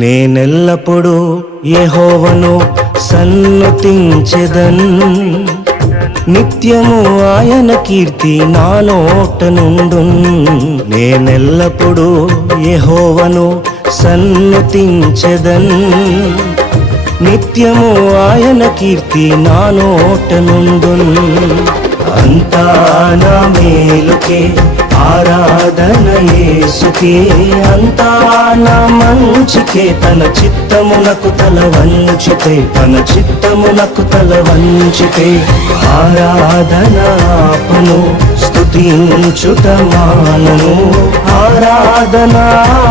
నేనెల్లప్పుడూ యెహోవాను సన్నుతించెదన్, నిత్యము ఆయన కీర్తి నా నోట నుండున్. నేనెల్లప్పుడూ యెహోవాను సన్నుతించెదన్, నిత్యము ఆయన కీర్తి నా నోట నుండున్. అంతా నా మేలుకే ఆరాధన యేసుకే, అంతా నా మంచికే. తన చిత్తమునకు తల వంచితే, తన చిత్తమునకు తల వంచితే ఆరాధన ఆపను, స్తుతించుట మానను. ఆరాధన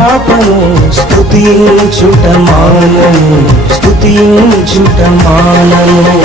ఆపను, స్తుతించుట మానను, స్తుతించుట మానను.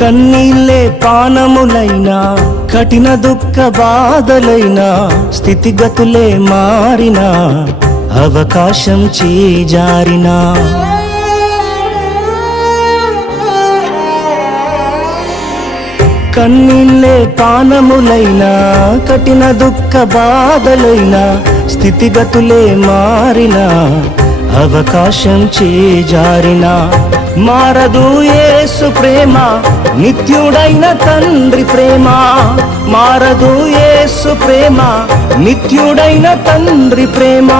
కన్నీళ్ళే పానములైనా, కఠిన దుఃఖ బాధలైనా, స్థితిగతులే మారినా, అవకాశం చేజారినా, కన్నీళ్ళే పానములైనా, కఠిన దుఃఖ బాధలైనా, స్థితిగతులే మారినా, అవకాశం చేజారినా, మారదు యేసు ప్రేమ, నిత్యుడైన తండ్రి ప్రేమ. మారదు యేసు ప్రేమ, నిత్యుడైన తండ్రి ప్రేమ.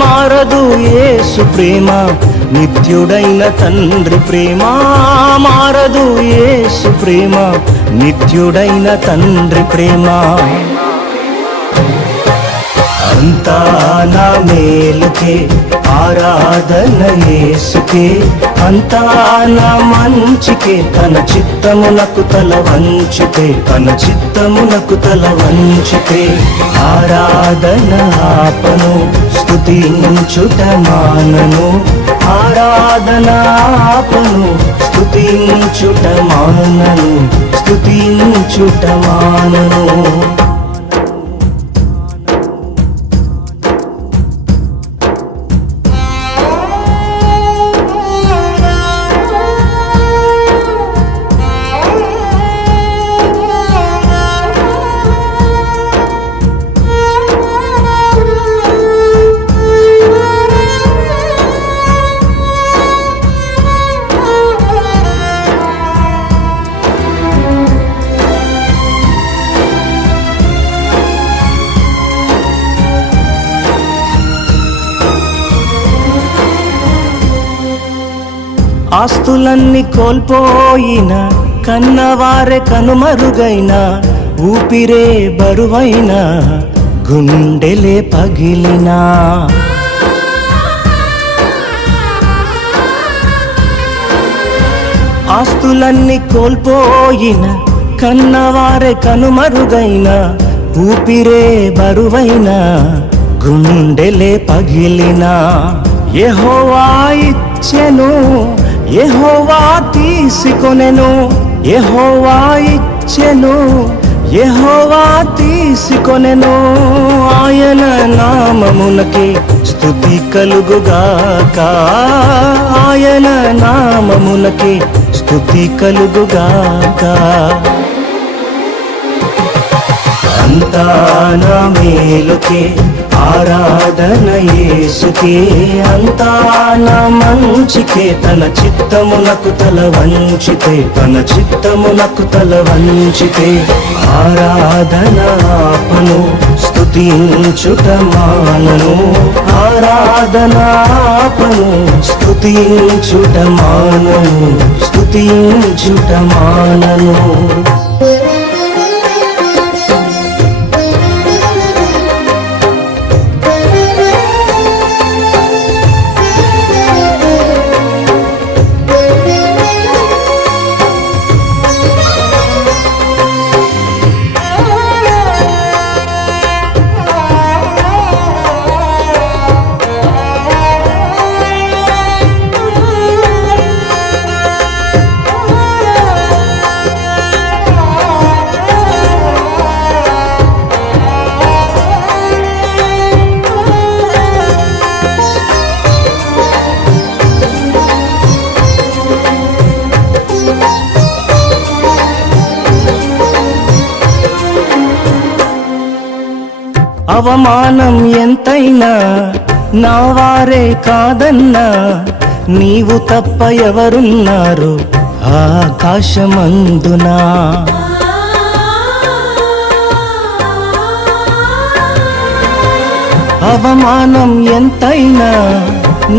మారదు యేసు ప్రేమ, నిత్యుడైన తండ్రి ప్రేమ. మారదు యేసు ప్రేమ, నిత్యుడైన తండ్రి ప్రేమ. అంతా నా మేలుకే ఆరాధన యేసుకే, అంతా నా మంచికే. తన చిత్తమునకు తల వంచితే, తన చిత్తమునకు తల వంచితే ఆరాధన ఆపను, స్తుతించుట మానను. ఆరాధన ఆపను, స్తుతించుట మానను, స్తుతించుట మానను. ఆస్తులన్నీ కోల్పోయిన, కన్నవారే కనుమరుగైన, ఊపిరే బరువైన, గుండెలే పగిలినా, ఆస్తులన్నీ కోల్పోయిన, కన్నవారే కనుమరుగైన, ఊపిరే బరువైన, గుండెలే పగిలినా, యెహోవా ఇచ్చెను, యెహోవా తీసుకొనెను. యెహోవా ఇచ్చెను, యెహోవా తీసుకొనెను. ఆయన నామమునకే స్తుతి కలుగుగాక, ఆయన నామమునకే స్తుతి కలుగుగాక. అంతా నా మేలుకే ఆరాధన యేసుకే, అంతా నా మంచికే. తన చిత్తమునకు తల వంచితే, తన చిత్తమునకు తల వంచితే ఆరాధన ఆపను, స్తుతించుట మానను. ఆరాధన ఆపను, స్తుతించుట మానను, స్తుతించుట మానను. అవమానం ఎంతైనా నా వారే కాదన్నా, నీవు తప్ప ఎవరున్నారు ఆకాశమందునా. అవమానం ఎంతైనా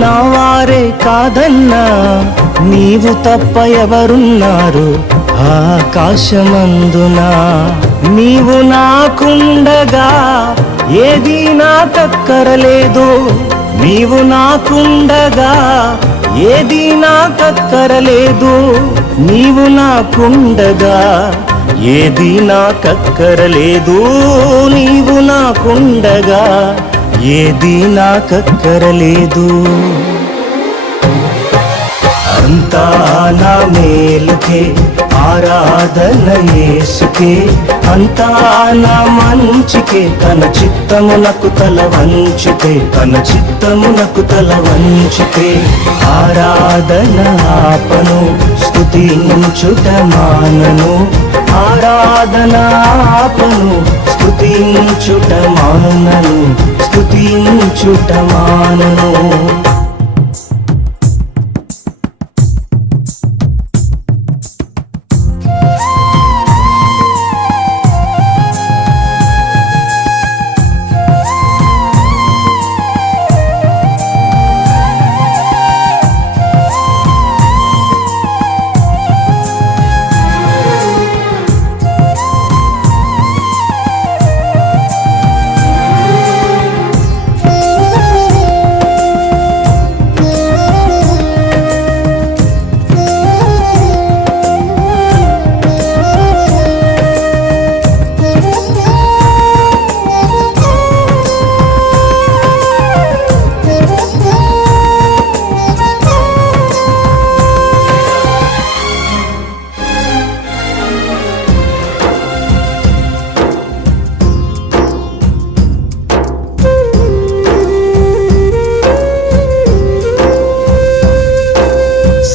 నా వారే కాదన్నా, నీవు తప్ప ఎవరున్నారు ఆకాశమందునా. నీవు నాకుండగా ఏది నాకక్కరలేదు, నీవు నాకుండగా ఏది నాకక్కరలేదు, నీవు నాకుండగా ఏది నాకక్కరలేదు, నీవు నాకుండగా ఏది నాకక్కరలేదు. అంతా నా మేలుకే, ఆరాధన యేసుకే, అంతా నా మంచికే, తన చిత్తమునకు తల వంచితే, తన చిత్తమునకు తల వంచితే. ఆరాధన ఆపను, స్తుతించుట మానను, ఆరాధన ఆపను, స్తుతించుట మానను, స్తుతించుట మానను.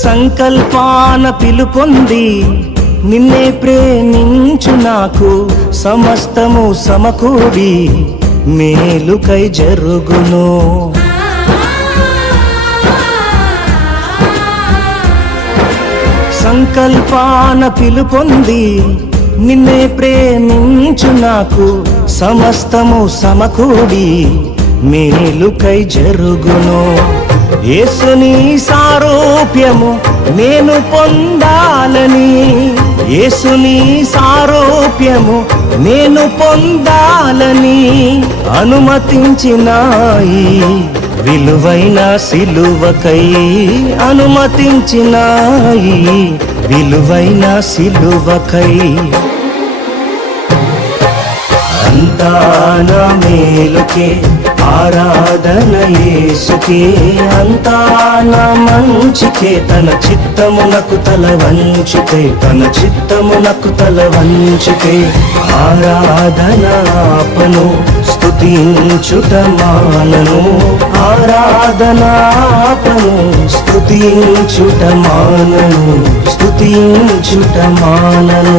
సంకల్పాన పిలుపొంది నిన్నే ప్రేమించు నాకు, సమస్తము సమకూడి మేలుకై జరుగును. సంకల్పాన పిలుపొంది నిన్నే ప్రేమించు నాకు, సమస్తము సమకూడి మేలుకై జరుగును. యేసుని సారూప్యము నేను పొందాలని, యేసుని సారూప్యము నేను పొందాలని అనుమతించినాయి విలువైన సిలువకై, అనుమతించినాయి విలువైన సిలువకై. అంతా నా మేలుకే, ఆరాధన యేసుకే, అంతా నా మంచికే, తన చిత్తమునకు తల వంచితే, తన చిత్తమునకు తల వంచితే. ఆరాధన ఆపను, స్తుతించుట మానను, ఆరాధన ఆపను, స్తుతించుట మానను, స్తుతించుట మానను.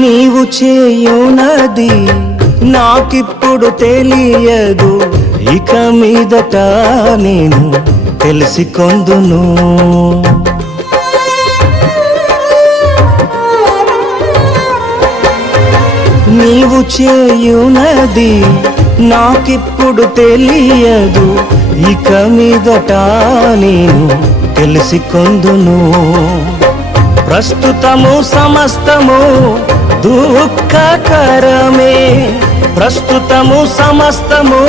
నీవు చేయునది నాకిప్పుడు తెలియదు, ఇక మీదట నేను తెలిసికొందును. నీవు చేయునది నాకిప్పుడు తెలియదు, ఇక మీదట నేను తెలిసికొందును. ప్రస్తుతము సమస్తము దుఃఖకరమే, ప్రస్తుతము సమస్తము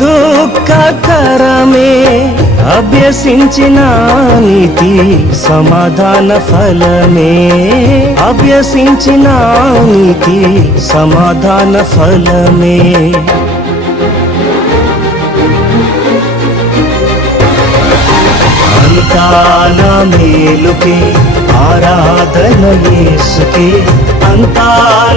దుఃఖకరమే, అభ్యసించిన నీతి సమాధాన ఫలమే, అభ్యసించిన నీతి సమాధాన ఫలమే. అంతా నా మేలుకే, ఆరాధన యేసుకే, అంతా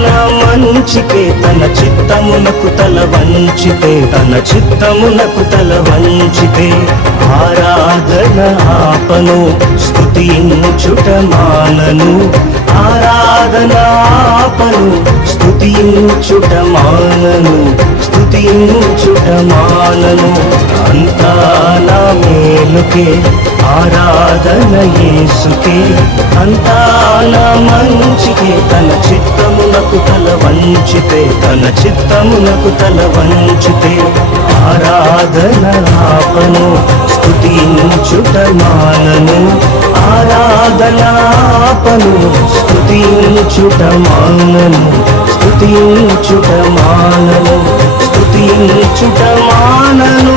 నా మంచికే, తన చిత్తమునకు తల వంచితే, తన చిత్తమునకు తల వంచితే, ఆరాధన ఆపను, స్తుతించుట మానను, ఆరాధన ఆపను, స్తుతించుట మానను, స్తుతించుట మానను. అంతా నా మేలుకే, ఆరాధన యేసుకే, అంతా నా మంచికే, తన చిత్తమునకు తల వంచితే, తన చిత్తమునకు తల వంచితే, ఆరాధన ఆపను, స్తుతించుట మానను, ఆరాధన ఆపను, స్తుతించుట మానను, స్తుతించుట మానను, స్తుతించుట మానను.